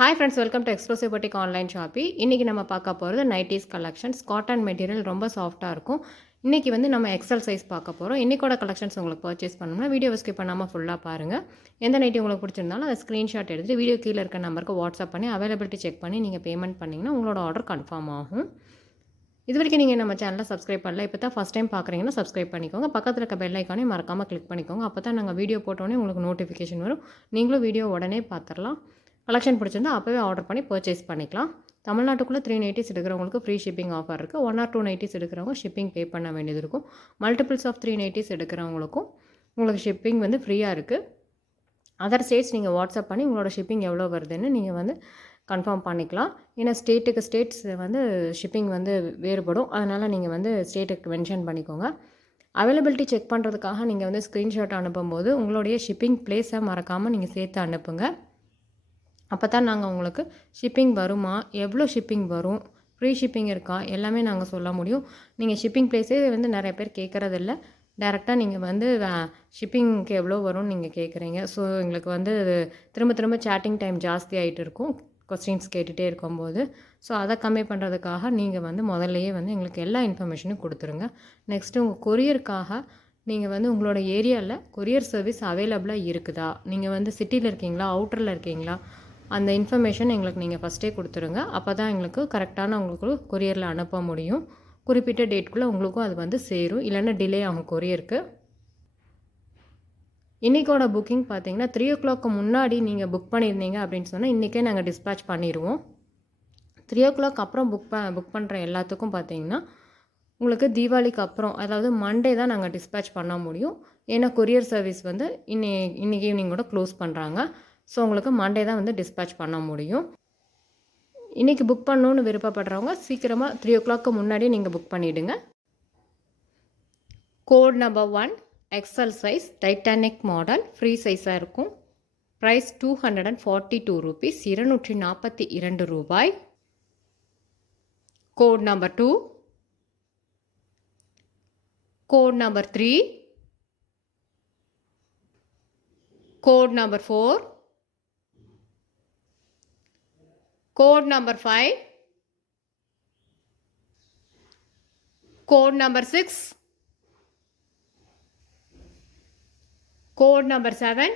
Hi friends, welcome to exclusive boutique online shoppy. இன்றைக்கி நம்ம பார்க்க போகிறது நைட்டிஸ் கலெக்ஷன்ஸ். காட்டன் மெட்டீரியல் ரொம்ப சாஃப்ட்டாக இருக்கும். இன்றைக்கி வந்து நம்ம எக்ஸல் சைஸ் பார்க்க போகிறோம். இன்றைக்கோட கலெக்ஷன்ஸ் உங்களுக்கு பர்ச்சேஸ் பண்ணணும்னா வீடியோவை ஸ்கிப் பண்ணாமல் ஃபுல்லாக பாருங்கள். எந்த நைட்டி உங்களுக்கு பிடிச்சிருந்தாலும் அதை ஸ்க்ரீன்ஷாட் எடுத்துகிட்டு வீடியோ கீழே இருக்க நம்பருக்கு வாட்ஸ்அப் பண்ணி அவைலபிலிட்டி செக் பண்ணி நீங்கள் பேமெண்ட் பண்ணிங்கன்னா உங்களோட ஆர்டர் கன்ஃபார்ம் ஆகும். இது வரைக்கும் நீங்கள் நம்ம சேனலை சப்ஸ்கிரைப் பண்ணல, இப்போ தான் ஃபஸ்ட் டைம் பார்க்குறீங்கன்னா சப்ஸ்கிரைப் பண்ணிக்கோங்க. பக்கத்தில் இருக்க பெல் ஐக்கானே மறக்காமல் கிளிக் பண்ணிக்கோங்க. அப்போ தான் நாங்கள் வீடியோ போட்டோன்னே உங்களுக்கு நோட்டிஃபிகேஷன் வரும். நீங்களும் வீடியோ உடனே பார்த்துடலாம். கலெக்ஷன் பிடிச்சிருந்தா அப்போவே ஆர்டர் பண்ணி பர்ச்சேஸ் பண்ணிக்கலாம். தமிழ்நாட்டுக்குள்ளே 3 நைட்டிஸ் எடுக்கிறவங்களுக்கு ஃப்ரீ ஷிப்பிங் ஆஃபர் இருக்குது. 1 or 2 நைட்டிஸ் எடுக்கிறவங்க ஷிப்பிங் பே பண்ண வேண்டியது இருக்கும். மல்டிபிள்ஸ் ஆஃப் 3 நைட்டிஸ் எடுக்கிறவங்களுக்கும் உங்களுக்கு ஷிப்பிங் வந்து ஃப்ரீயாக இருக்குது. அதர் ஸ்டேட்ஸ் நீங்கள் வாட்ஸ்அப் பண்ணி உங்களோட ஷிப்பிங் எவ்வளோ வருதுன்னு நீங்கள் வந்து கன்ஃபார்ம் பண்ணிக்கலாம். ஏன்னா ஸ்டேட்ஸ் வந்து ஷிப்பிங் வந்து வேறுபடும். அதனால் நீங்கள் வந்து ஸ்டேட்டுக்கு மென்ஷன் பண்ணிக்கோங்க. அவைலபிலிட்டி செக் பண்ணுறதுக்காக நீங்கள் வந்து ஸ்க்ரீன்ஷாட் அனுப்பும்போது உங்களுடைய ஷிப்பிங் பிளேஸை மறக்காமல் நீங்கள் சேர்த்து அனுப்புங்க. அப்போ தான் நாங்கள் உங்களுக்கு ஷிப்பிங் வருமா, எவ்வளோ ஷிப்பிங் வரும், ஃப்ரீ ஷிப்பிங் இருக்கா, எல்லாமே நாங்கள் சொல்ல முடியும். நீங்கள் ஷிப்பிங் ப்ளேஸே வந்து நிறைய பேர் கேட்குறதில்ல. டேரெக்டாக நீங்கள் வந்து ஷிப்பிங்க்கு எவ்வளோ வரும்னு நீங்கள் கேட்குறீங்க. ஸோ எங்களுக்கு வந்து திரும்ப திரும்ப சேட்டிங் டைம் ஜாஸ்தி ஆகிட்டு இருக்கும், கொஸ்டின்ஸ் கேட்டுகிட்டே இருக்கும்போது. ஸோ அதை கம்மி பண்ணுறதுக்காக நீங்கள் வந்து முதல்லையே வந்து எங்களுக்கு எல்லா இன்ஃபர்மேஷனும் கொடுத்துருங்க. நெக்ஸ்ட்டு உங்கள் கொரியருக்காக நீங்கள் வந்து உங்களோட ஏரியாவில் கொரியர் சர்வீஸ் அவைலபிளாக இருக்குதா, நீங்கள் வந்து சிட்டியில் இருக்கீங்களா, அவுட்டரில் இருக்கீங்களா, அந்த இன்ஃபர்மேஷன் எங்களுக்கு நீங்கள் ஃபஸ்ட்டே கொடுத்துருங்க. அப்போ தான் எங்களுக்கு கரெக்டான உங்களுக்கு கொரியரில் அனுப்ப முடியும். குறிப்பிட்ட டேட்குள்ளே உங்களுக்கும் அது வந்து சேரும், இல்லைன்னா டிலே ஆகும் கொரியருக்கு. இன்றைக்கோட புக்கிங் பார்த்தீங்கன்னா 3 o'clock முன்னாடி நீங்கள் புக் பண்ணியிருந்தீங்க அப்படின்னு சொன்னால் இன்றைக்கே நாங்கள் டிஸ்பேச் பண்ணிடுவோம். 3 o'clock அப்புறம் புக் பண்ணுற எல்லாத்துக்கும் பார்த்தீங்கன்னா உங்களுக்கு தீபாவளிக்கு அப்புறம், அதாவது மண்டே தான் நாங்கள் டிஸ்பேச் பண்ண முடியும். ஏன்னா கொரியர் சர்வீஸ் வந்து இன்னைக்கு ஈவினிங்கோட க்ளோஸ் பண்ணுறாங்க. ஸோ உங்களுக்கு மண்டே தான் வந்து டிஸ்பேச் பண்ண முடியும். இன்றைக்கி புக் பண்ணணுன்னு விருப்பப்படுறவங்க சீக்கிரமாக 3 o'clock முன்னாடி நீங்கள் புக் பண்ணிவிடுங்க. Code number 1 XL size Titanic model free சைஸாக இருக்கும். ப்ரைஸ் 242 rupees, 242 ரூபாய். Code number 2, code number 3, code number 4, code number 5, code number 6, code number 7,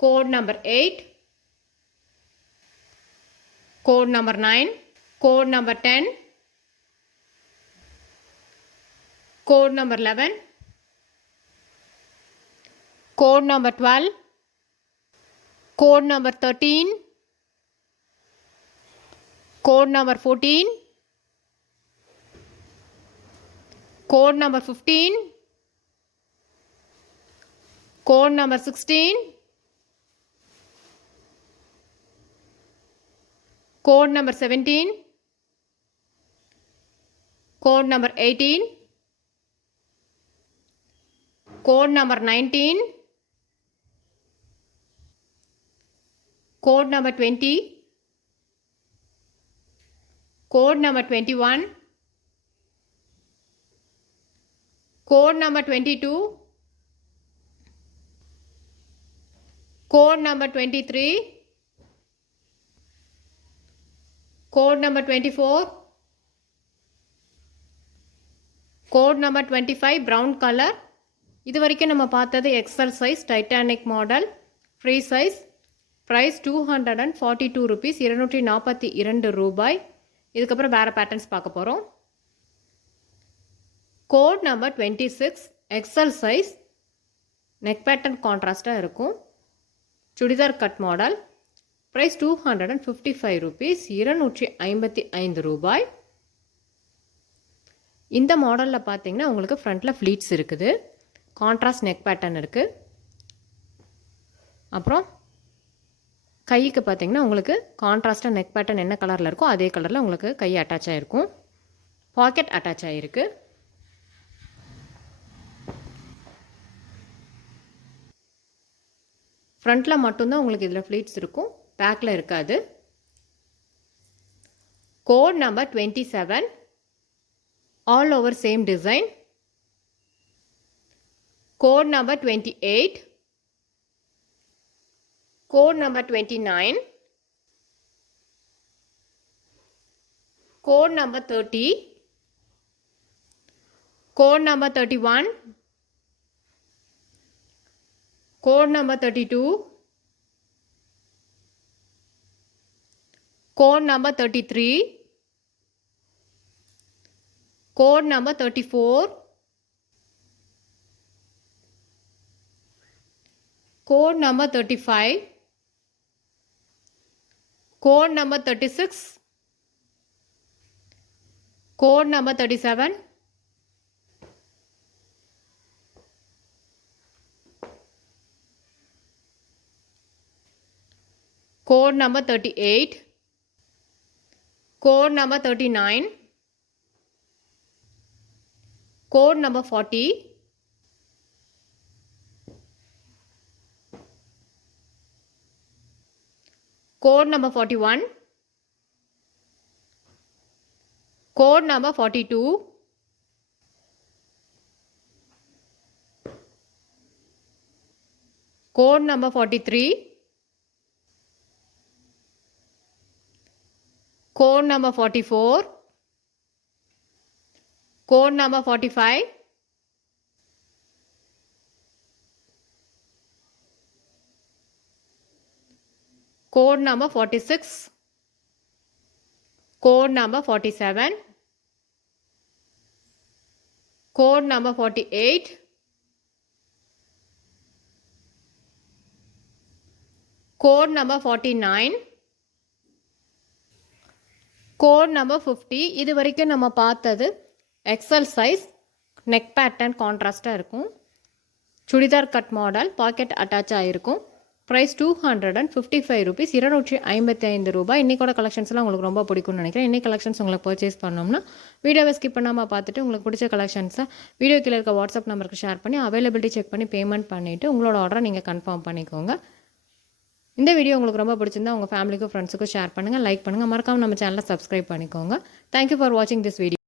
code number 8, code number 9, code number 10, code number 11, code number 12, code number 13, code number 14, code number 15, code number 16, code number 17, code number 18, code number 19, code number 20, code number 21, code number 22, code number 23, code number 24, code number 25 brown color. இது வரைக்கும் நம்ம பார்த்தது XL size Titanic model free size. Price 242 rupees, 242 ரூபாய். இதுக்கப்புறம் வேறு patterns பார்க்க போகிறோம். Code number 26 XL size neck pattern கான்ட்ராஸ்டாக இருக்கும். Churidar cut model. Price 255 rupees, 255 ரூபாய். இந்த மாடலில் பார்த்தீங்கன்னா உங்களுக்கு ஃப்ரண்ட்டில் ஃப்ளீட்ஸ் இருக்குது, கான்ட்ராஸ்ட் நெக் பேட்டர்ன் இருக்குது. அப்புறம் கைக்கு பார்த்தீங்கன்னா உங்களுக்கு கான்ட்ராஸ்ட்டாக நெக் பேட்டர்ன் என்ன கலரில் இருக்கோ அதே கலரில் உங்களுக்கு கை அட்டாச் ஆகிருக்கும். பாக்கெட் அட்டாச் ஆகிருக்கு. ஃப்ரண்ட்டில் மட்டும்தான் உங்களுக்கு இதில் ஃப்ளீட்ஸ் இருக்கும், பேக்கில் இருக்காது. Code number 27 all over same design. Code number 28. Code number 29. Code number 30. Code number 31. Code number 32. Code number 33. Code number 34. Code number 35. Code number 36. Code number 37. Code number 38. Code number 39. Code number 40. Code number 41. Code number 42. Code number 43. Code number 44. Code number 45. Code number 46. Code number 47. Code number 48. Code number 49. Code number 50. இது வரைக்கும் நம்ம பார்த்தது XL size neck pattern கான்ட்ராஸ்டாக இருக்கும். Churidar cut model pocket attach ஆகிருக்கும். Price 255 rupees, 255 ரூபாய். இன்றைக்கோட கலெக்ஷன்ஸ்லாம் உங்களுக்கு ரொம்ப பிடிக்கும்னு நினைக்கிறேன். இன்றைக்கி கலெக்ஷன்ஸ் உங்களுக்கு பர்ச்சேஸ் பண்ணோம்னா வீடியோவை ஸ்கிப் பண்ணாமல் பார்த்துட்டு உங்களுக்கு பிடிச்ச கலெக்ஷன்ஸை வீடியோ கீழே இருக்க வாட்ஸ்அப் நம்பருக்கு ஷேர் பண்ணி அவைலபிலிட்டி செக் பண்ணி பேமெண்ட் பண்ணிவிட்டு உங்களோட ஆர்டரை நீங்கள் கன்ஃபார்ம் பண்ணிக்கோங்க. இந்த வீடியோ உங்களுக்கு ரொம்ப பிடிச்சிருந்தா உங்கள் ஃபேமிலிக்கும் ஃப்ரெண்ட்ஸுக்கும் ஷேர் பண்ணுங்கள், லைக் பண்ணுங்கள், மறக்காமல் நம்ம சேனலை சப்ஸ்கிரைப் பண்ணிக்கோங்க. தேங்க்யூ ஃபார் வாட்சிங் திஸ் வீடியோ.